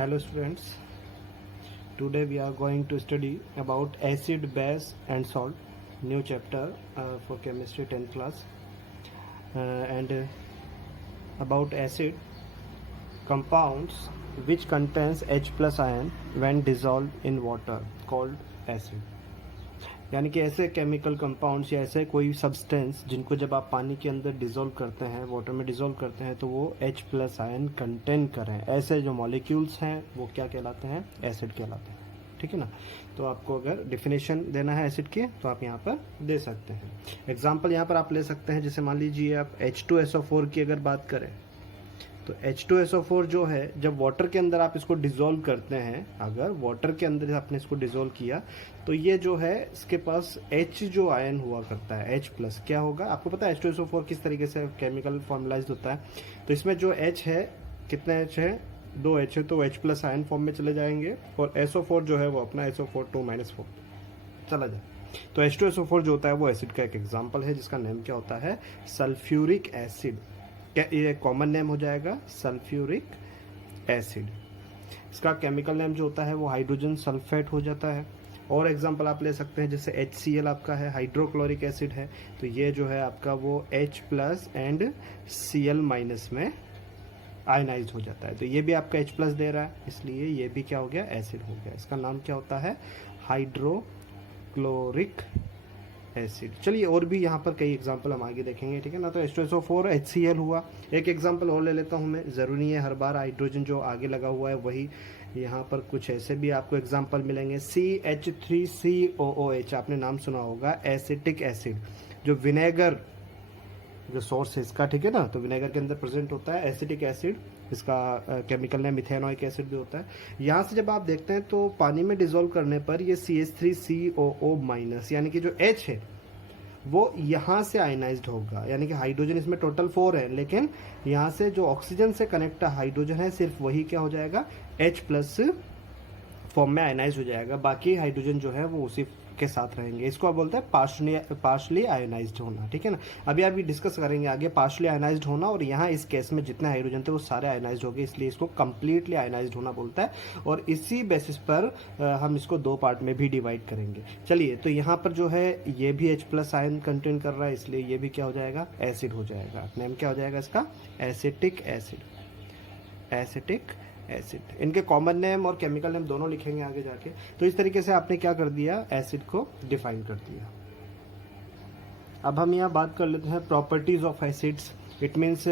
Hello students, today we are going to study about acid, base and salt, new chapter for chemistry 10th class and about acid compounds which contains H plus ion when dissolved in water called acid. यानी कि ऐसे chemical compounds या ऐसे कोई substance जिनको जब आप पानी के अंदर डिज़ोल्व करते हैं, वाटर में डिज़ोल्व करते हैं, तो वो H प्लस आयन कंटेन करें, ऐसे जो मॉलिक्यूल्स हैं वो क्या कहलाते हैं? एसिड कहलाते हैं। ठीक है ना। तो आपको अगर डिफिनेशन देना है एसिड की तो आप यहाँ पर दे सकते हैं। एग्जाम्पल यहाँ पर आप ले सकते हैं, जैसे मान लीजिए आप H2SO4 की अगर बात करें तो H2SO4 जो है, जब वाटर के अंदर आप इसको डिज़ोल्व करते हैं, अगर वाटर के अंदर आपने इसको डिज़ोल्व किया तो ये जो है इसके पास H जो आयन हुआ करता है H प्लस, क्या होगा आपको पता है H2SO4 किस तरीके से केमिकल फॉर्मुलाइज होता है? तो इसमें जो H है, कितने H है? 2 H है, तो H प्लस आयन फॉर्म में चले जाएंगे और SO4 जो है वो अपना SO4 2-4 चला जाए। तो H2SO4 जो होता है वो एसिड का एक एग्जाम्पल है जिसका नेम क्या होता है? Sulphuric acid. क्या ये कॉमन नेम हो जाएगा? Sulphuric acid. इसका केमिकल नेम जो होता है वो हाइड्रोजन सल्फेट हो जाता है। और एग्जांपल आप ले सकते हैं, जैसे HCl आपका है, हाइड्रोक्लोरिक एसिड है, तो ये जो है आपका वो H plus and Cl minus में आयनाइज हो जाता है, तो ये भी आपका H प्लस दे रहा है, इसलिए ये भी क्या हो गया? एसिड हो गया। इसका नाम क्या होता है? Hydrochloric acid. चलिए और भी यहाँ पर कई एग्जांपल हम आगे देखेंगे, ठीक है ना। तो H2SO4 HCl हुआ। एक एग्जांपल और ले लेता हूँ मैं, ज़रूरी है हर बार हाइड्रोजन जो आगे लगा हुआ है वही, यहाँ पर कुछ ऐसे भी आपको एग्जांपल मिलेंगे। CH3COOH आपने नाम सुना होगा, एसिटिक एसिड, जो विनेगर जो सोर्स है इसका, ठीक है ना। तो विनेगर के अंदर प्रेजेंट होता है एसिटिक एसिड, इसका केमिकल नेम इथेनॉइक एसिड भी होता है। यहाँ से जब आप देखते हैं तो पानी में डिसॉल्व करने पर ये CH3COO माइनस, यानी कि जो H है वो यहाँ से आयनाइज्ड होगा, यानी कि हाइड्रोजन इसमें टोटल 4 है, लेकिन यहाँ से जो ऑक्सीजन से कनेक्ट हाइड्रोजन है सिर्फ वही क्या हो जाएगा? H प्लस फॉर्म में आयनाइज हो जाएगा, बाकी हाइड्रोजन जो है वो उसी के साथ रहेंगे। इसको आप बोलते हैं पार्शली आयोनाइज्ड होना, ठीक है ना। अभी अभी डिस्कस करेंगे आगे पार्शली आयोनाइज्ड होना, और यहाँ इस केस में जितने हाइड्रोजन थे वो सारे आयोनाइज्ड हो गए, इसलिए इसको कंप्लीटली आयोनाइज्ड होना बोलता है। और इसी बेसिस पर हम इसको 2 पार्ट में भी डिवाइड करेंगे। चलिए, तो यहाँ पर जो है ये भी H प्लस आयन कंटेन कर रहा है, इसलिए ये भी क्या हो जाएगा? एसिड हो जाएगा। नेम क्या हो जाएगा इसका? Acetic acid. Acetic acid. इनके कॉमन नेम और केमिकल नेम दोनों लिखेंगे आगे जाके। तो इस तरीके से आपने क्या कर दिया? एसिड को डिफाइन कर दिया। अब हम यहाँ बात कर लेते हैं properties of acids. It means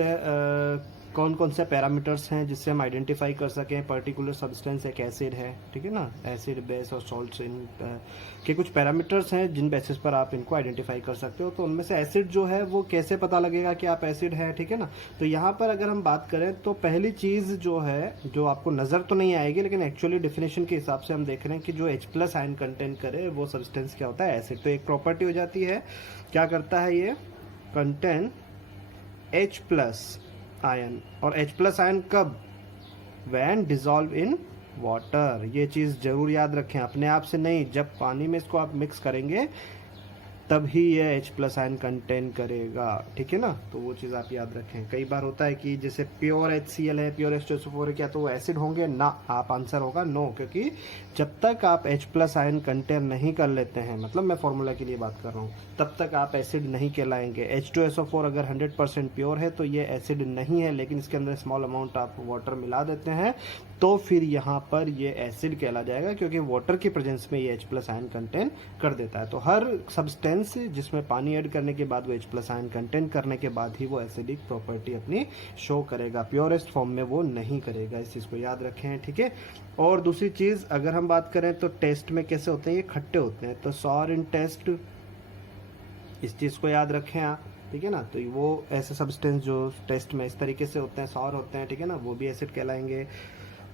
कौन कौन से पैरामीटर्स हैं जिससे हम आइडेंटिफाई कर सकें पर्टिकुलर सब्सटेंस एक एसिड है, ठीक है ना। एसिड, बेस और सॉल्ट्स इन के कुछ पैरामीटर्स हैं जिन बेसिस पर आप इनको आइडेंटिफाई कर सकते हो। तो उनमें से एसिड जो है वो कैसे पता लगेगा कि आप एसिड है, ठीक है ना। तो यहाँ पर अगर हम बात करें तो पहली चीज़ जो है, जो आपको नज़र तो नहीं आएगी लेकिन एक्चुअली डेफिनेशन के हिसाब से हम देख रहे हैं कि जो H प्लस आयन कंटेन करे वो सब्सटेंस क्या होता है? एसिड। तो एक प्रॉपर्टी हो जाती है, क्या करता है ये? Contain H plus ion. और H प्लस आयन कब? When dissolve in water. ये चीज़ जरूर याद रखें, अपने आप से नहीं, जब पानी में इसको आप मिक्स करेंगे तभी ये H प्लस आयन कंटेन करेगा, ठीक है ना। तो वो चीज़ आप याद रखें। कई बार होता है कि जैसे प्योर HCl है, प्योर H2SO4 है, क्या तो वो एसिड होंगे? ना, आप आंसर होगा नो, क्योंकि जब तक आप H प्लस आयन कंटेन नहीं कर लेते हैं, मतलब मैं फॉर्मूला के लिए बात कर रहा हूँ, तब तक आप एसिड नहीं कहलाएंगे। H2SO4 अगर 100% प्योर है तो ये एसिड नहीं है, लेकिन इसके अंदर स्मॉल अमाउंट आप वाटर मिला देते हैं तो फिर यहाँ पर ये एसिड कहला जाएगा, क्योंकि वाटर की प्रेजेंस में ये H प्लस आयन कंटेन कर देता है। तो हर सब्सटेंस जिसमें पानी ऐड करने के बाद वो H प्लस आयन कंटेन करने के बाद ही वो एसिडिक प्रॉपर्टी अपनी शो करेगा, प्योरेस्ट फॉर्म में वो नहीं करेगा। इस चीज़ को याद रखें, ठीक है। और दूसरी चीज़ अगर हम बात करें तो टेस्ट में कैसे होते हैं? ये खट्टे होते हैं, तो सॉर इन टेस्ट, इस चीज़ को याद रखें आप, ठीक है ना। तो वो ऐसे सब्सटेंस जो टेस्ट में इस तरीके से होते हैं, सॉर होते हैं, ठीक है ना, वो भी एसिड कहलाएंगे।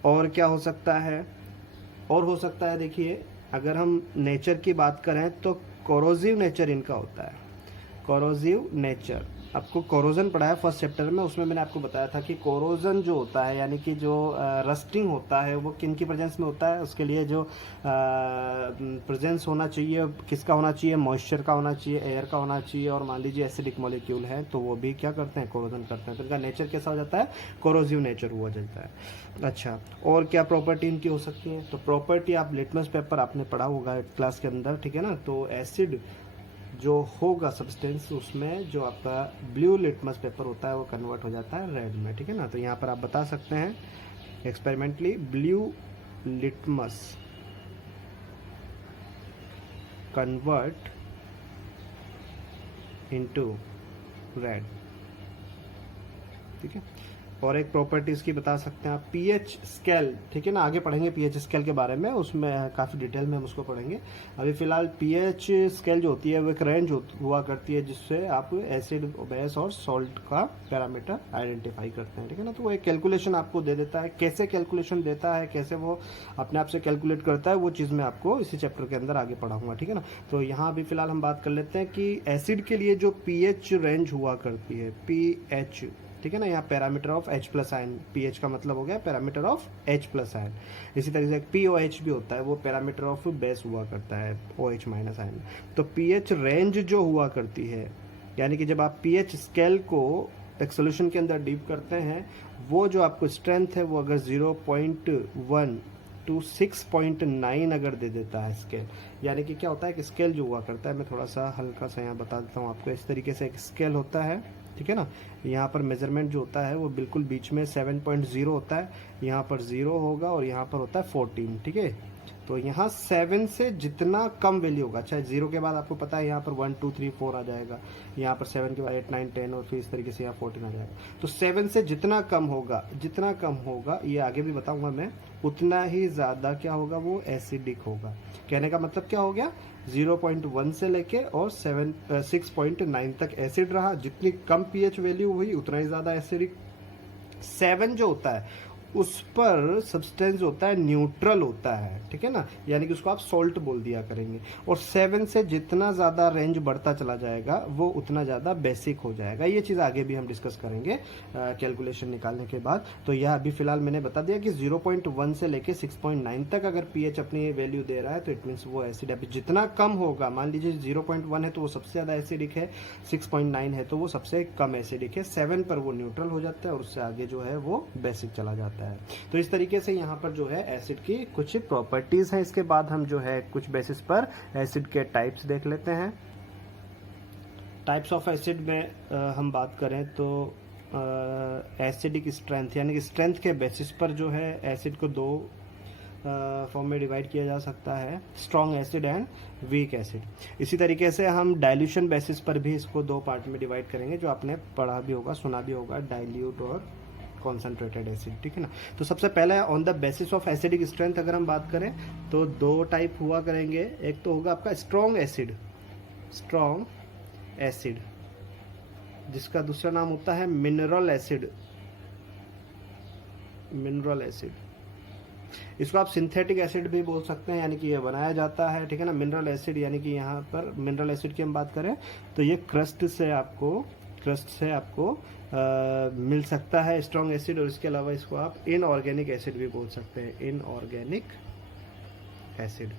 और क्या हो सकता है? और हो सकता है, देखिए अगर हम नेचर की बात करें तो कोरोजिव नेचर इनका होता है, कोरोजिव नेचर। आपको कोरोजन पढ़ा है फर्स्ट चैप्टर में, उसमें मैंने आपको बताया था कि कोरोजन जो होता है यानी कि जो रस्टिंग होता है वो किन की प्रेजेंस में होता है। उसके लिए जो प्रेजेंस होना चाहिए, किसका होना चाहिए, मॉइस्चर का होना चाहिए, एयर का होना चाहिए, और मान लीजिए एसिडिक मॉलिक्यूल है तो वो भी क्या करते हैं, कोरोजन करते हैं। तो इनका नेचर कैसा हो जाता है, कोरोजिव नेचर हुआ जाता है। अच्छा, और क्या प्रॉपर्टी इनकी हो सकती है, तो प्रॉपर्टी आप लिटमस पेपर आपने पढ़ा होगा क्लास के अंदर, ठीक है ना। तो एसिड जो होगा सब्सटेंस, उसमें जो आपका ब्लू लिटमस पेपर होता है वो कन्वर्ट हो जाता है रेड में, ठीक है ना। तो यहाँ पर आप बता सकते हैं experimentally, blue litmus convert into red, ठीक है। और एक प्रॉपर्टी इसकी बता सकते हैं आप, पीएच स्केल, ठीक है ना। आगे पढ़ेंगे पीएच स्केल के बारे में, उसमें काफ़ी डिटेल में हम उसको पढ़ेंगे। अभी फिलहाल पीएच स्केल जो होती है वो एक रेंज हुआ करती है जिससे आप एसिड, बेस और सॉल्ट का पैरामीटर आइडेंटिफाई करते हैं, ठीक है ना। तो वो एक कैलकुलेशन आपको दे देता है, कैसे कैलकुलेशन देता है, कैसे वो अपने आप से कैलकुलेट करता है, वो चीज़ मैं आपको इसी चैप्टर के अंदर आगे पढ़ाऊंगा, ठीक है ना। तो यहाँ अभी फिलहाल हम बात कर लेते हैं कि एसिड के लिए जो पीएच रेंज हुआ करती है, पीएच, ठीक है ना। यहाँ parameter of H plus ion, pH का मतलब हो गया parameter of H plus ion. इसी तरीके से POH भी होता है, वो पैरामीटर ऑफ बेस हुआ करता है, OH माइनस आयन। तो पीएच रेंज जो हुआ करती है, यानी कि जब आप पीएच स्केल को एक सोल्यूशन के अंदर डीप करते हैं, वो जो आपको स्ट्रेंथ है वो अगर 0.1 टू 6.9 अगर दे देता है स्केल, यानी कि क्या होता है कि स्केल जो हुआ करता है, मैं थोड़ा सा हल्का सा यहाँ बता देता हूँ आपको। इस तरीके से एक स्केल होता है, ठीक है ना। यहाँ पर मेजरमेंट जो होता है वो बिल्कुल बीच में 7.0 होता है, यहाँ पर 0 होगा और यहाँ पर होता है 14, ठीक है। तो यहाँ 7 से जितना कम वैल्यू होगा, अच्छा 0 के बाद आपको पता है यहाँ पर 1 2 3 4 आ जाएगा, यहाँ पर 7 के बाद 8 9 10 और फिर इस तरीके से यहाँ 14 आ जाएगा। तो 7 से जितना कम होगा, ये आगे भी बताऊंगा मैं, उतना ही ज़्यादा क्या होगा, वो एसिडिक होगा। कहने का मतलब क्या हो गया, 0.1 से लेके और 6.9 तक एसिड रहा, जितनी कम पीएच वैल्यू हुई उतना ही ज़्यादा एसिडिक। 7 जो होता है उस पर सब्सटेंस होता है न्यूट्रल होता है, ठीक है ना, यानी कि उसको आप सॉल्ट बोल दिया करेंगे। और 7 से जितना ज़्यादा रेंज बढ़ता चला जाएगा वो उतना ज़्यादा बेसिक हो जाएगा। ये चीज़ आगे भी हम डिस्कस करेंगे कैलकुलेशन निकालने के बाद। तो यह अभी फिलहाल मैंने बता दिया कि 0.1 से लेके 6.9 तक अगर पीएच अपनी वैल्यू दे रहा है तो इट मीन्स वो एसिड। अभी जितना कम होगा, मान लीजिए 0.1 है तो वो सबसे ज़्यादा एसिडिक है, 6.9 है तो वो सबसे कम एसिडिक है, 7 पर वो न्यूट्रल हो जाता है और उससे आगे जो है वो बेसिक चला जाता है। तो इस तरीके से यहाँ पर जो है एसिड की कुछ प्रॉपर्टीज हैं। इसके बाद हम जो है कुछ बेसिस पर एसिड के टाइप्स देख लेते हैं। टाइप्स ऑफ एसिड में हम बात करें तो एसिडिक स्ट्रेंथ, यानी कि स्ट्रेंथ के बेसिस पर जो है एसिड को दो फॉर्म में डिवाइड किया जा सकता है, strong acid and weak acid. इसी तरीके से हम डाइल्यूशन बेसिस पर भी इसको दो पार्ट में डिवाइड करेंगे, जो आपने पढ़ा भी होगा, सुना भी होगा, डाइल्यूट और कॉन्सेंट्रेटेड एसिड, ठीक है ना। तो सबसे पहले on the basis of acidic strength अगर हम बात करें तो दो टाइप हुआ करेंगे। एक तो होगा आपका स्ट्रॉन्ग एसिड, जिसका दूसरा नाम होता है मिनरल एसिड। इसको आप सिंथेटिक एसिड भी बोल सकते हैं, यानी कि ये बनाया जाता है, ठीक है ना। मिनरल एसिड, यानी कि यहाँ पर मिनरल एसिड की हम बात करें तो ये क्रस्ट से आपको मिल सकता है स्ट्रॉन्ग एसिड। और इसके अलावा इसको आप इनऑर्गेनिक एसिड भी बोल सकते हैं, इनऑर्गेनिक एसिड।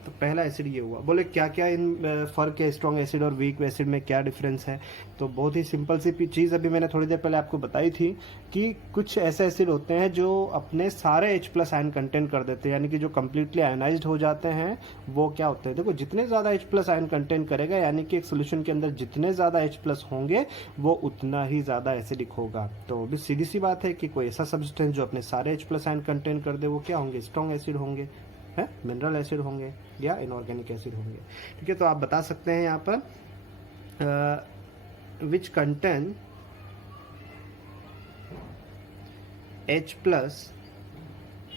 तो पहला एसिड ये हुआ। बोले क्या क्या इन फर्क है स्ट्रॉन्ग एसिड और वीक एसिड में, क्या डिफरेंस है? तो बहुत ही सिंपल सी चीज़ अभी मैंने थोड़ी देर पहले आपको बताई थी कि कुछ ऐसे एसिड होते हैं जो अपने सारे H प्लस आयन कंटेंट कर देते हैं, यानी कि जो कम्प्लीटली आयनाइज्ड हो जाते हैं वो क्या होते हैं, देखो जितने ज़्यादा H प्लस आयन कंटेंट करेगा, यानी कि एक सोल्यूशन के अंदर जितने ज़्यादा H प्लस होंगे वो उतना ही ज़्यादा एसिडिक होगा। तो भी सीधी सी बात है कि कोई ऐसा सब्सटेंस जो अपने सारे H प्लस आयन कंटेंट कर दे वो क्या होंगे, स्ट्रॉन्ग एसिड होंगे, है मिनरल एसिड होंगे या इनऑर्गेनिक एसिड होंगे, ठीक है। तो आप बता सकते हैं यहाँ पर विच contain H plus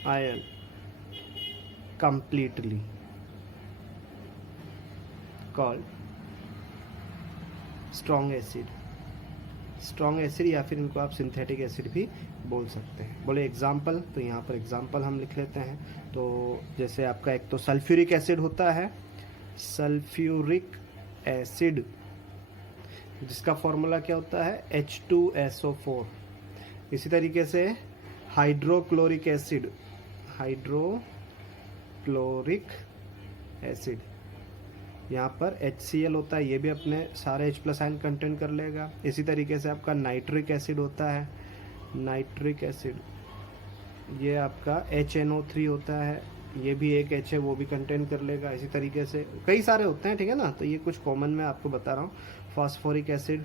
ion completely called strong acid, या फिर इनको आप सिंथेटिक एसिड भी बोल सकते हैं। बोले एग्जाम्पल, तो यहाँ पर एग्जाम्पल हम लिख लेते हैं। तो जैसे आपका एक तो सल्फ्यूरिक एसिड होता है, सल्फ्यूरिक एसिड जिसका फॉर्मूला क्या होता है H2SO4। इसी तरीके से हाइड्रोक्लोरिक एसिड, हाइड्रोक्लोरिक एसिड, यहाँ पर HCl होता है, ये भी अपने सारे H+ आयन कंटेन कर लेगा। इसी तरीके से आपका नाइट्रिक एसिड होता है, नाइट्रिक एसिड, ये आपका HNO3 होता है, ये भी एक H है, वो भी कंटेन कर लेगा। इसी तरीके से कई सारे होते हैं, ठीक है ना। तो ये कुछ कॉमन मैं आपको बता रहा हूँ। फास्फोरिक एसिड,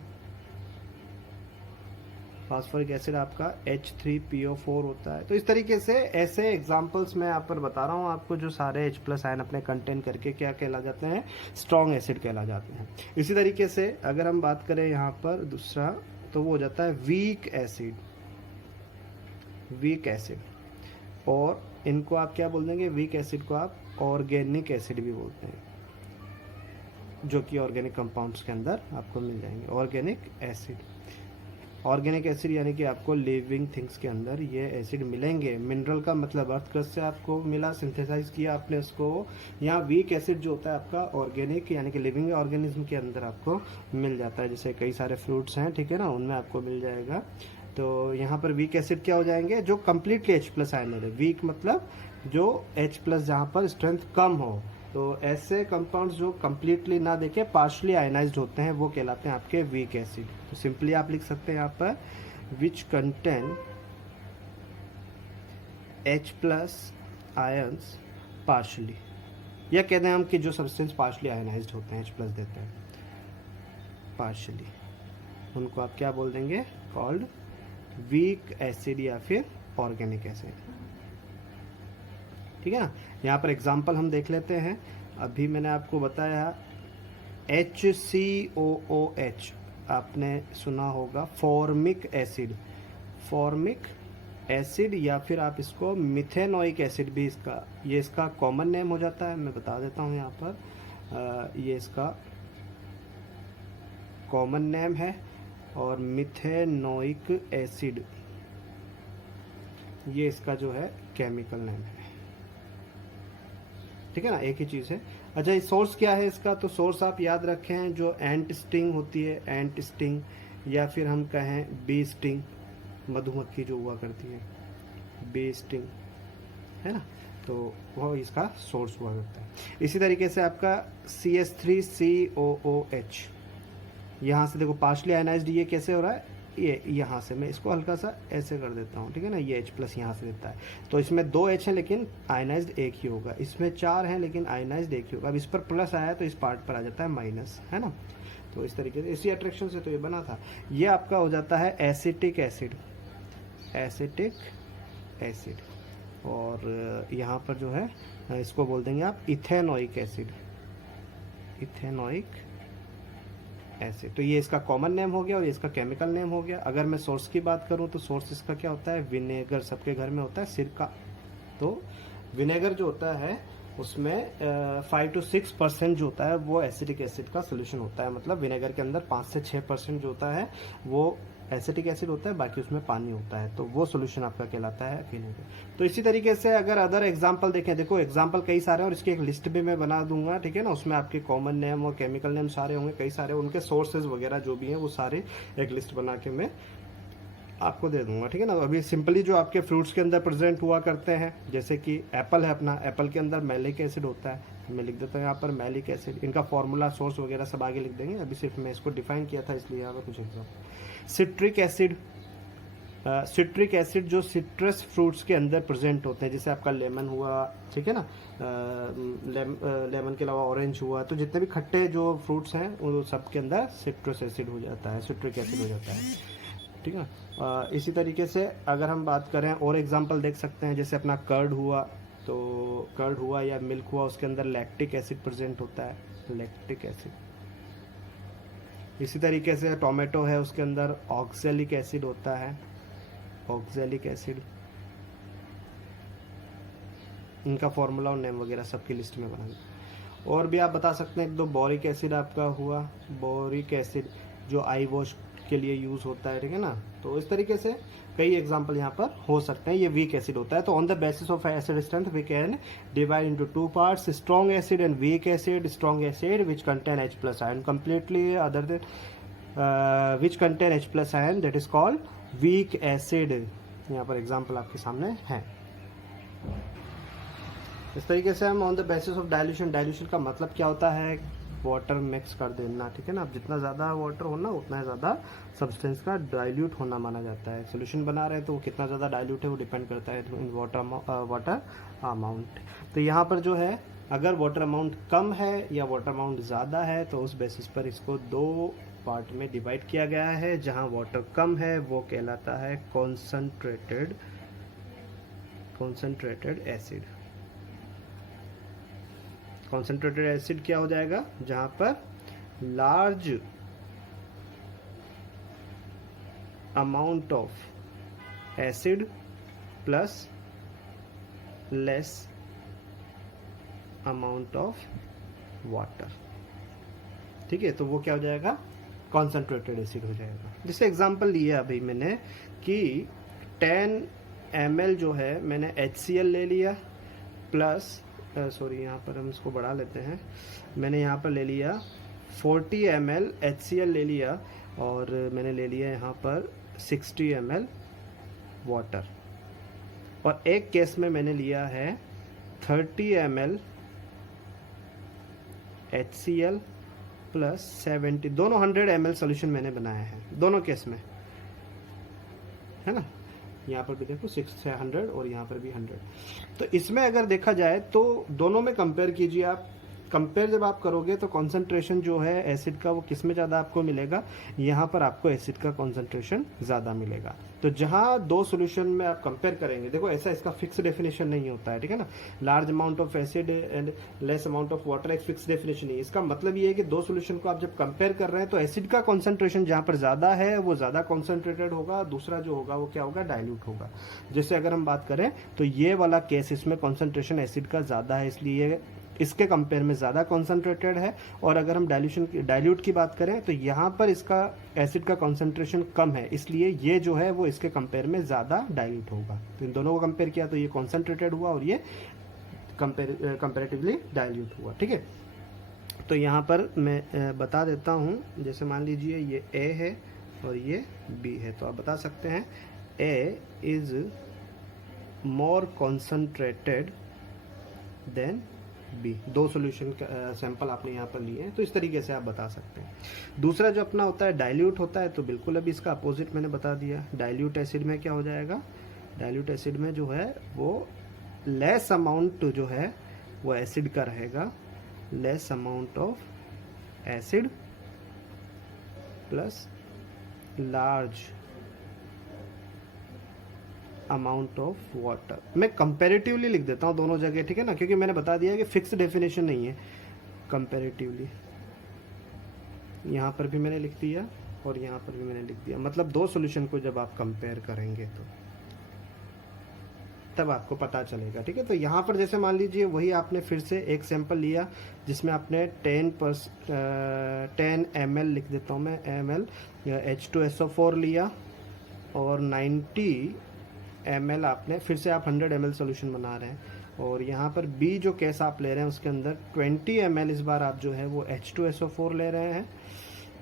फास्फोरिक एसिड आपका H3PO4 होता है। तो इस तरीके से ऐसे एग्जांपल्स मैं यहाँ पर बता रहा हूँ आपको, जो सारे H+ आयन अपने कंटेन करके क्या कहला जाते हैं, स्ट्रॉन्ग एसिड कहला जाते हैं। इसी तरीके से अगर हम बात करें यहाँ पर दूसरा, तो वो हो जाता है वीक एसिड, वीक एसिड। और इनको आप क्या बोल देंगे, वीक एसिड को आप ऑर्गेनिक एसिड भी बोलते हैं, जो कि ऑर्गेनिक कंपाउंड्स के अंदर आपको मिल जाएंगे। ऑर्गेनिक एसिड, ऑर्गेनिक एसिड यानी कि आपको लिविंग थिंग्स के अंदर ये एसिड मिलेंगे। मिनरल का मतलब अर्थ क्रस्ट से आपको मिला, सिंथेसाइज किया आपने उसको। यहाँ वीक एसिड जो होता है आपका ऑर्गेनिक यानी कि लिविंग ऑर्गेनिज्म के अंदर आपको मिल जाता है। जैसे कई सारे फ्रूट्स हैं, ठीक है ना, उनमें आपको मिल जाएगा। तो यहाँ पर वीक एसिड क्या हो जाएंगे, जो कम्प्लीटली H+ आयन है। वीक मतलब जो H+ जहाँ पर स्ट्रेंथ कम हो। तो ऐसे कंपाउंड्स जो कम्प्लीटली ना देखे पार्शली आयनाइज्ड होते हैं, वो कहलाते हैं आपके वीक एसिड। तो सिंपली आप लिख सकते हैं यहाँ पर विच कंटेन H+ आयंस पार्शली, या कहते हैं हम कि जो सब्सटेंस पार्शली आयनाइज्ड होते हैं, H+ देते हैं पार्शली, उनको आप क्या बोल देंगे, कॉल्ड वीक एसिड या फिर ऑर्गेनिक एसिड। ठीक है ना। यहाँ पर एग्जांपल हम देख लेते हैं। अभी मैंने आपको बताया HCOOH, आपने सुना होगा फॉर्मिक एसिड, फॉर्मिक एसिड, या फिर आप इसको मिथेनोइक एसिड भी ये इसका कॉमन नेम हो जाता है। मैं बता देता हूँ यहाँ पर, ये इसका कॉमन नेम है। और मिथेनोइक एसिड ये इसका जो है केमिकल नेम है। ठीक है ना, एक ही चीज़ है। अच्छा, ये सोर्स क्या है इसका, तो सोर्स आप याद रखें जो एंट स्टिंग होती है, एंट स्टिंग, या फिर हम कहें बी स्टिंग, मधुमक्खी जो हुआ करती है, बी स्टिंग, है ना, तो वो इसका सोर्स हुआ करता है। इसी तरीके से आपका CH3COOH, यहाँ से देखो पार्शली आयनाइज्ड, ये कैसे हो रहा है, ये यहाँ से मैं इसको हल्का सा ऐसे कर देता हूँ, ठीक है ना, ये H+ यहाँ से देता है। तो इसमें 2 H है लेकिन आयनाइज्ड एक ही होगा, इसमें 4 है लेकिन आयनाइज्ड एक ही होगा। अब इस पर प्लस आया तो इस पार्ट पर आ जाता है माइनस, है ना। तो इस तरीके से इसी अट्रैक्शन से तो ये बना था। ये आपका हो जाता है एसिटिक एसिड, एसिटिक एसिड। और यहाँ पर जो है इसको बोल देंगे आप इथेनोइक एसिड, इथेनोइक एसिड। तो ये इसका कॉमन नेम हो गया और ये इसका केमिकल नेम हो गया। अगर मैं सोर्स की बात करूं तो सोर्स इसका क्या होता है, विनेगर। सबके घर में होता है सिरका। तो विनेगर जो होता है उसमें 5 to 6% जो होता है वो एसिटिक एसिड का सोल्यूशन होता है। मतलब विनेगर के अंदर 5 से 6% जो होता है वो एसिटिक एसिड होता है, बाकी उसमें पानी होता है। तो वो सोल्यूशन आपका कहलाता है विनेगर। तो इसी तरीके से अगर अदर एग्जांपल देखें, देखो एग्जांपल कई सारे हैं और इसकी एक लिस्ट भी मैं बना दूंगा, ठीक है ना। उसमें आपके कॉमन नेम और केमिकल नेम सारे होंगे, कई सारे उनके सोर्सेज वगैरह जो भी हैं वो सारे एक लिस्ट बना के मैं आपको दे दूंगा, ठीक है ना। अभी सिंपली जो आपके फ्रूट्स के अंदर प्रेजेंट हुआ करते हैं, जैसे कि एप्पल है अपना, एप्पल के अंदर मैलिक एसिड होता है। मैं लिख देता हूँ यहाँ पर मैलिक एसिड, इनका फॉर्मूला सोर्स वगैरह सब आगे लिख देंगे। अभी सिर्फ मैं इसको डिफाइन किया था इसलिए यहाँ पर कुछ example. Citric acid, citric acid जो सिट्रस फ्रूट्स के अंदर प्रेजेंट होते हैं, जैसे आपका लेमन हुआ, ठीक है ना, लेमन के अलावा ऑरेंज हुआ, तो जितने भी खट्टे जो फ्रूट्स हैं वो सब के अंदर सिट्रस एसिड हो जाता है, सिट्रिक एसिड हो जाता है, ठीक है। इसी तरीके से अगर हम बात करें और एग्जांपल देख सकते हैं, जैसे अपना कर्ड हुआ, तो कर्ड हुआ या मिल्क हुआ, उसके अंदर लैक्टिक एसिड प्रेजेंट होता है, लैक्टिक एसिड। इसी तरीके से टोमेटो है, उसके अंदर ऑक्सैलिक एसिड होता है, ऑक्सैलिक एसिड। इनका फॉर्मूला और नेम वगैरह सबकी लिस्ट में बना। और भी आप बता सकते हैं, एक दो बोरिक एसिड आपका हुआ, बोरिक एसिड जो आई वॉश के लिए यूज होता है, ठीक है ना। तो इस तरीके से कई एग्जांपल यहाँ पर हो सकते हैं। ये वीक एसिड होता है। तो on the basis of acid strength we can divide into two parts, strong acid and weak acid. Strong acid which contain H plus ion completely other than which contain H plus ion that is called weak acid. यहाँ पर example आपके सामने है। इस तरीके से हम on the basis of dilution, dilution का मतलब क्या होता है, वाटर मिक्स कर देना, ठीक है ना। अब जितना ज़्यादा वाटर होना उतना ज़्यादा सब्सटेंस का डाइल्यूट होना माना जाता है। सोल्यूशन बना रहे हैं तो वो कितना ज़्यादा डाइल्यूट है वो डिपेंड करता है इन वाटर अमाउंट। तो यहाँ पर जो है अगर वाटर अमाउंट कम है या वाटर अमाउंट ज़्यादा है तो उस बेसिस पर इसको दो पार्ट में डिवाइड किया गया है। जहाँ वाटर कम है वो कहलाता है कॉन्सेंट्रेटेड एसिड। कॉन्सेंट्रेटेड एसिड क्या हो जाएगा, जहां पर large amount of acid plus less amount of water, ठीक है। तो वो क्या हो जाएगा, कॉन्सेंट्रेटेड एसिड हो जाएगा। जैसे एग्जांपल लिया अभी मैंने कि 10 ml जो है मैंने HCl ले लिया प्लस सॉरी यहाँ पर हम इसको बढ़ा लेते हैं। मैंने यहाँ पर ले लिया 40 ml HCl ले लिया और मैंने ले लिया यहाँ पर 60 ml वाटर। और एक केस में मैंने लिया है 30 ml HCl प्लस 70, दोनों 100 ml सोल्यूशन मैंने बनाया है दोनों केस में, है ना। यहाँ पर भी देखो 6 से 100 और यहाँ पर भी 100। तो इसमें अगर देखा जाए तो दोनों में कंपेयर कीजिए आप। कंपेयर जब आप करोगे तो कॉन्सेंट्रेशन जो है एसिड का वो किस में ज़्यादा आपको मिलेगा, यहाँ पर आपको एसिड का कॉन्सेंट्रेशन ज़्यादा मिलेगा। तो जहाँ दो सॉल्यूशन में आप कंपेयर करेंगे, देखो ऐसा इसका फिक्स डेफिनेशन नहीं होता है, ठीक है ना। Large amount of acid and less amount of water एक फिक्स डेफिनेशन नहीं। इसका मतलब ये है कि दो सॉल्यूशन को आप जब कंपेयर कर रहे हैं तो एसिड का कॉन्सेंट्रेशन जहाँ पर ज़्यादा है वो ज़्यादा कॉन्सेंट्रेटेड होगा, दूसरा जो होगा वो क्या होगा, डाइल्यूट होगा। जैसे अगर हम बात करें तो ये वाला केस इसमें कॉन्सेंट्रेशन एसिड का ज़्यादा है इसलिए इसके कंपेयर में ज़्यादा कॉन्सेंट्रेटेड है। और अगर हम डाइल्यूट की बात करें तो यहाँ पर इसका एसिड का कॉन्सेंट्रेशन कम है इसलिए ये जो है वो इसके कंपेयर में ज़्यादा डाइल्यूट होगा। तो इन दोनों को कंपेयर किया तो ये कॉन्सेंट्रेटेड हुआ और ये कंपेरेटिवली डाइल्यूट हुआ, ठीक है। तो यहाँ पर मैं बता देता हूँ, जैसे मान लीजिए ये A है और ये B है, तो आप बता सकते हैं A is more concentrated than B। दो सॉल्यूशन सैंपल आपने यहाँ पर लिए हैं तो इस तरीके से आप बता सकते हैं। दूसरा जो अपना होता है डाइल्यूट होता है, तो बिल्कुल अभी इसका अपोजिट मैंने बता दिया। डाइल्यूट एसिड में क्या हो जाएगा, डाइल्यूट एसिड में जो है वो लेस अमाउंट जो है वो एसिड का रहेगा, less amount of acid plus large amount of water. मैं कंपैरेटिवली लिख देता हूँ दोनों जगह, ठीक है ना, क्योंकि मैंने बता दिया कि फिक्स डेफिनेशन नहीं है। कंपैरेटिवली यहाँ पर भी मैंने लिख दिया और यहाँ पर भी मैंने लिख दिया, मतलब दो सॉल्यूशन को जब आप कंपेयर करेंगे तो तब आपको पता चलेगा, ठीक है। तो यहाँ पर जैसे मान लीजिए वही आपने फिर से एक सैंपल लिया जिसमें आपने 10 ml लिख देता हूँ मैं ml H2SO4 लिया और 90 ml आपने फिर से आप 100 ml सोल्यूशन बना रहे हैं। और यहाँ पर B जो केस आप ले रहे हैं उसके अंदर 20 ml इस बार आप जो है वो H2SO4 ले रहे हैं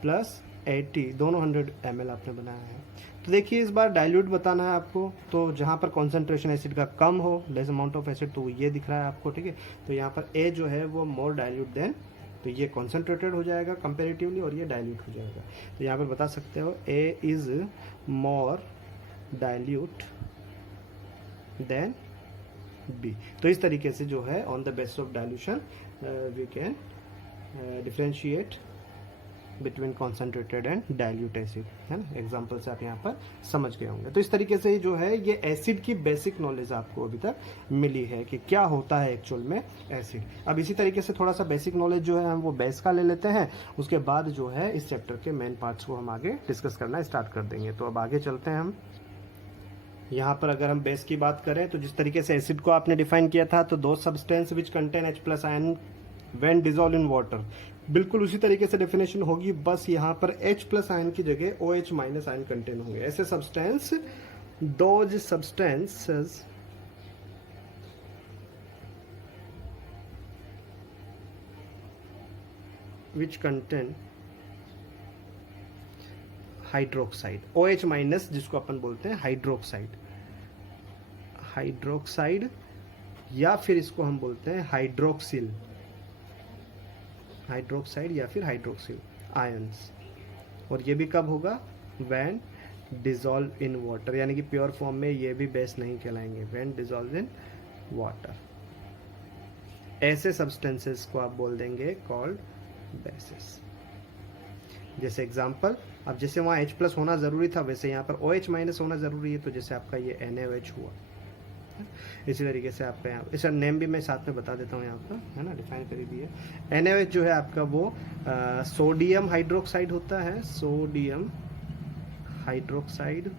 प्लस 80, दोनों 100 ml आपने बनाया है। तो देखिए इस बार डाइल्यूट बताना है आपको, तो जहाँ पर कॉन्सेंट्रेशन एसिड का कम हो, लेस अमाउंट ऑफ एसिड, तो ये दिख रहा है आपको, ठीक है। तो यहाँ पर A जो है वो मोर डाइल्यूट देन, तो ये कॉन्सेंट्रेटेड हो जाएगा कंपेरेटिवली और ये डाइल्यूट हो जाएगा। तो यहाँ पर बता सकते हो A is more dilute than B। तो इस तरीके से जो है on the basis of dilution we can differentiate between concentrated and dilute acid, है ना। एग्जांपल से आप यहाँ पर समझ गए होंगे। तो इस तरीके से जो है ये एसिड की बेसिक नॉलेज आपको अभी तक मिली है कि क्या होता है एक्चुअल में एसिड। अब इसी तरीके से थोड़ा सा बेसिक नॉलेज जो है हम वो बेस का ले लेते हैं, उसके बाद जो है इस चैप्टर के मेन पार्ट्स को हम आगे डिस्कस करना स्टार्ट कर देंगे। तो अब आगे चलते हैं हम। यहाँ पर अगर हम बेस की बात करें तो जिस तरीके से एसिड को आपने डिफाइन किया था, तो दो substance which contain H+ ion when dissolve in water, बिल्कुल उसी तरीके से डेफिनेशन होगी, बस यहाँ पर H प्लस आयन की जगह OH माइनस आयन कंटेन होंगे। ऐसे substance, those substances which contain hydroxide, OH minus जिसको अपन बोलते हैं हाइड्रोक्साइड, हाइड्रोक्साइड या फिर इसको हम बोलते हैं हाइड्रोक्सिल, हाइड्रोक्साइड या फिर हाइड्रोक्सिल आयंस। और ये भी कब होगा? व्हेन डिजॉल्व इन वाटर, यानी कि प्योर फॉर्म में ये भी बेस नहीं कहलाएंगे, व्हेन डिजॉल्व इन वाटर। ऐसे सब्सटेंसेस को आप बोल देंगे कॉल्ड बेसिस। जैसे एग्जांपल, अब जैसे वहाँ H प्लस होना जरूरी था वैसे यहाँ पर OH माइनस होना जरूरी है, तो जैसे आपका ये NaOH हुआ। इसी तरीके से आपका यहाँ इसका नेम भी मैं साथ में बता देता हूँ यहाँ पर, है ना, डिफाइन करी दी है। NaOH जो है आपका वो सोडियम हाइड्रोक्साइड होता है, सोडियम हाइड्रोक्साइड।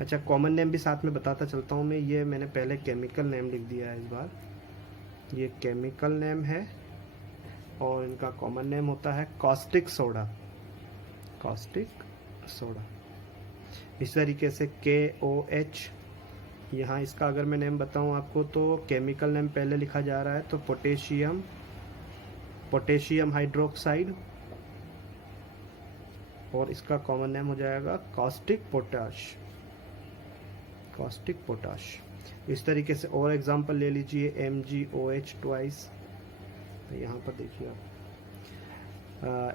अच्छा, कॉमन नेम भी साथ में बताता चलता हूँ मैं, ये मैंने पहले केमिकल नेम लिख दिया है इस बार, ये केमिकल नेम है और इनका कॉमन नेम होता है कॉस्टिक सोडा, कॉस्टिक सोडा। इस तरीके से KOH, यहाँ इसका अगर मैं नेम बताऊँ आपको तो केमिकल नेम पहले लिखा जा रहा है, तो पोटेशियम, पोटेशियम हाइड्रोक्साइड, और इसका कॉमन नेम हो जाएगा कॉस्टिक पोटाश, कॉस्टिक पोटाश। इस तरीके से और एग्जांपल ले लीजिए, MgOH ट्वाइस, तो यहाँ पर देखिए आप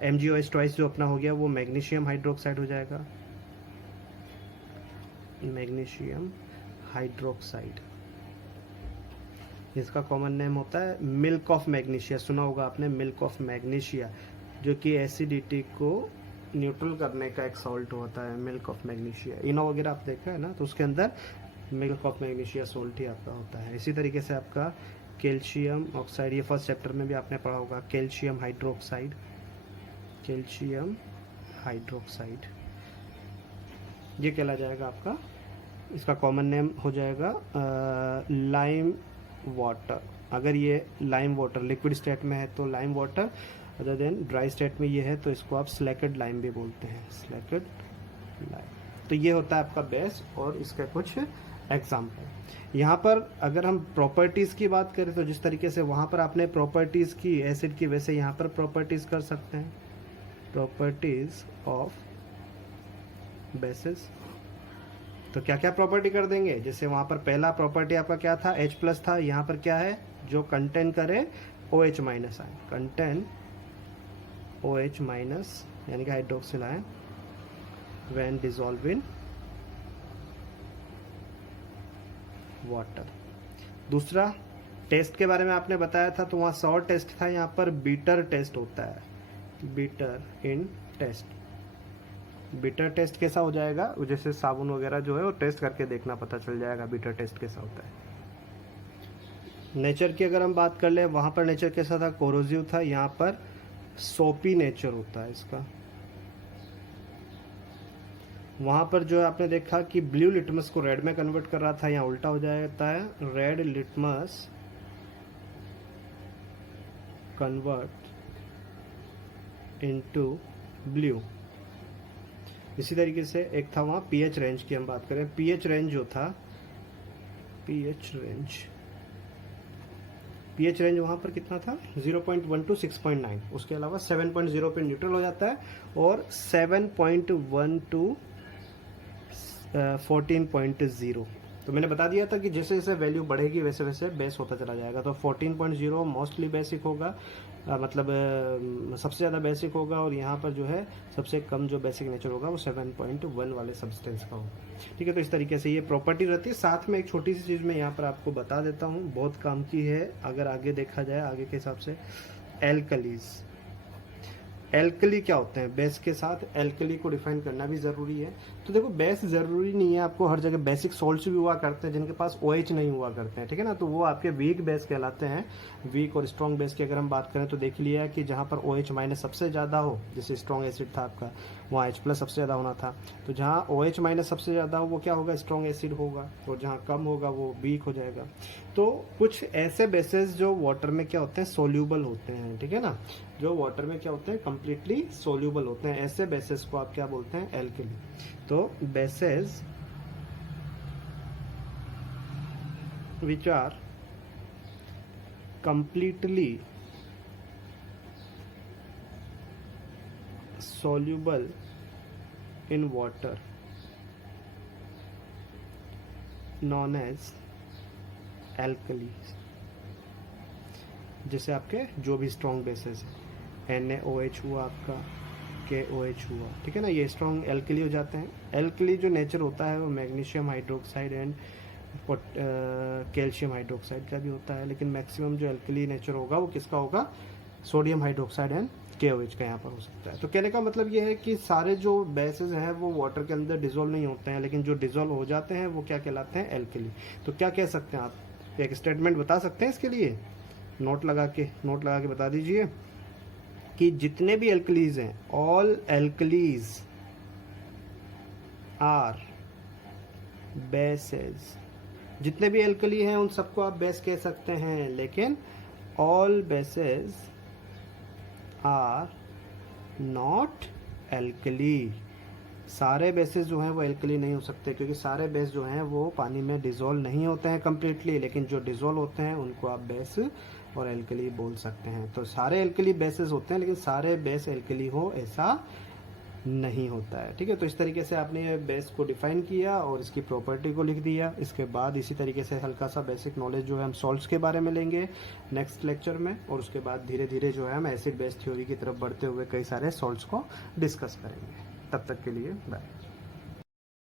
MgOH ट्वाइस जो अपना हो गया वो मैग्नीशियम हाइड्रोक्साइड हो जाएगा, मैग्नीशियम हाइड्रोक्साइड। इसका कॉमन नेम होता है मिल्क ऑफ मैग्नीशिया, सुना होगा आपने मिल्क ऑफ मैग्नीशिया, जो कि एसिडिटी को न्यूट्रल करने का एक सॉल्ट होता है, मिल्क ऑफ मैग्नीशिया। इनो वगैरह आप देखा है ना, तो उसके अंदर मिल्क ऑफ मैग्नीशिया सोल्ट ही आपका होता है। इसी तरीके से आपका कैल्शियम ऑक्साइड, ये फर्स्ट चैप्टर में भी आपने पढ़ा होगा, कैल्शियम हाइड्रोक्साइड, कैल्शियम हाइड्रोक्साइड, ये कहला जाएगा आपका, इसका कॉमन नेम हो जाएगा लाइम वाटर। अगर ये लाइम वाटर लिक्विड स्टेट में है तो lime water, other than dry state में ये है तो इसको आप स्लैकेड लाइम भी बोलते हैं, स्लैकेड लाइम। तो ये होता है आपका बेस और इसका कुछ एग्जाम्पल। यहाँ पर अगर हम प्रॉपर्टीज़ की बात करें तो जिस तरीके से वहाँ पर आपने प्रॉपर्टीज़ की एसिड की, वैसे यहाँ पर प्रॉपर्टीज़ कर सकते हैं, प्रॉपर्टीज़ ऑफ बेसिस। तो क्या क्या प्रॉपर्टी कर देंगे, जैसे वहाँ पर पहला प्रॉपर्टी आपका क्या था, H प्लस था, यहाँ पर क्या है, जो कंटेन करे OH minus ion, contain OH minus यानी कि hydroxyl ion when dissolve in water. दूसरा टेस्ट के बारे में आपने बताया था, तो वहाँ सॉर टेस्ट था, यहाँ पर बीटर टेस्ट होता है, बीटर इन टेस्ट। बीटर टेस्ट कैसा हो जाएगा, जैसे साबुन वगैरह जो है वो टेस्ट करके देखना, पता चल जाएगा बीटर टेस्ट कैसा होता है। नेचर की अगर हम बात कर ले, वहाँ पर नेचर कैसा था, कोरोजिव था, यहाँ पर सोपी नेचर होता है इसका। वहाँ पर जो है आपने देखा कि ब्लू लिटमस को रेड में कन्वर्ट कर रहा था, यहाँ उल्टा हो जाता है, red litmus convert into blue. इसी तरीके से एक था वहाँ पीएच रेंज की हम बात करें, पीएच रेंज जो था, पीएच रेंज वहाँ पर कितना था, 0.1 to 6.9, उसके अलावा 7.0 पे न्यूट्रल हो जाता है और 7.1 to 14.0। तो मैंने बता दिया था कि जैसे जैसे वैल्यू बढ़ेगी वैसे वैसे बेस होता चला जाएगा। तो 14.0 मोस्टली बेसिक होगा, मतलब सबसे ज़्यादा बेसिक होगा, और यहाँ पर जो है सबसे कम जो बेसिक नेचर होगा वो 7.1 वाले सब्सटेंस का होगा। ठीक है, तो इस तरीके से ये प्रॉपर्टी रहती है। साथ में एक छोटी सी चीज़ मैं यहाँ पर आपको बता देता हूँ, बहुत काम की है अगर आगे देखा जाए, आगे के हिसाब से। एल्कलीज, एल्कली क्या होते हैं, बेस के साथ एल्कली को डिफाइन करना भी ज़रूरी है। तो देखो बेस ज़रूरी नहीं है आपको हर जगह, बेसिक सॉल्ट्स भी हुआ करते हैं जिनके पास OH नहीं हुआ करते हैं, ठीक है ना, तो वो आपके वीक बेस कहलाते हैं। वीक और स्ट्रॉन्ग बेस की अगर हम बात करें तो देख लिया कि जहाँ पर OH माइनस सबसे ज़्यादा हो, जैसे स्ट्रॉन्ग एसिड था आपका, वहाँ H+ सबसे ज़्यादा होना था। तो जहाँ OH माइनस सबसे ज़्यादा हो वो क्या होगा, स्ट्रॉन्ग एसिड होगा, और जहाँ कम होगा वो वीक हो जाएगा। तो कुछ ऐसे बेसेस जो वाटर में क्या होते हैं, सोल्यूबल होते हैं, ठीक है ना, जो वाटर में क्या होते हैं, कंप्लीटली सोल्यूबल होते हैं, ऐसे बेसेस को आप क्या बोलते हैं, एल्कली। तो bases which are completely soluble in water known as alkalis। जैसे आपके जो भी स्ट्रॉन्ग बेसेस है, NaOH हुआ आपका, KOH हुआ, ठीक है ना, ये स्ट्रॉन्ग एल्कली हो जाते हैं। एल्कली जो नेचर होता है वो magnesium hydroxide and calcium hydroxide का भी होता है, लेकिन मैक्सिमम जो एल्कली नेचर होगा वो किसका होगा, सोडियम हाइड्रोक्साइड एंड KOH का यहाँ पर हो सकता है। तो कहने का मतलब ये है कि सारे जो बेसेस हैं वो वाटर के अंदर डिजोल्व नहीं होते हैं, लेकिन जो डिजोल्व हो जाते हैं वो क्या कहलाते हैं, एल्कली। तो क्या कह सकते हैं आप, एक स्टेटमेंट बता सकते हैं इसके लिए, नोट लगा के बता दीजिए कि जितने भी एल्कलीज हैं, ऑल एल्कलीज आर बेसेस। जितने भी एल्कली हैं उन सबको आप बेस कह सकते हैं, लेकिन all bases are not alkali. सारे बेसेस जो हैं वो एल्कली नहीं हो सकते, क्योंकि सारे बेस जो हैं वो पानी में डिजोल्व नहीं होते हैं कम्प्लीटली, लेकिन जो डिजोल्व होते हैं उनको आप बेस और एल्कली बोल सकते हैं। तो सारे एल्कली बेसेस होते हैं, लेकिन सारे बेस एल्कली हो ऐसा नहीं होता है, ठीक है। तो इस तरीके से आपने ये बेस को डिफाइन किया और इसकी प्रॉपर्टी को लिख दिया। इसके बाद इसी तरीके से हल्का सा बेसिक नॉलेज जो है हम सॉल्ट्स के बारे में लेंगे नेक्स्ट लेक्चर में, और उसके बाद धीरे धीरे जो है हम एसिड बेस थ्योरी की तरफ बढ़ते हुए कई सारे सॉल्ट्स को डिस्कस करेंगे। तब तक के लिए बाय।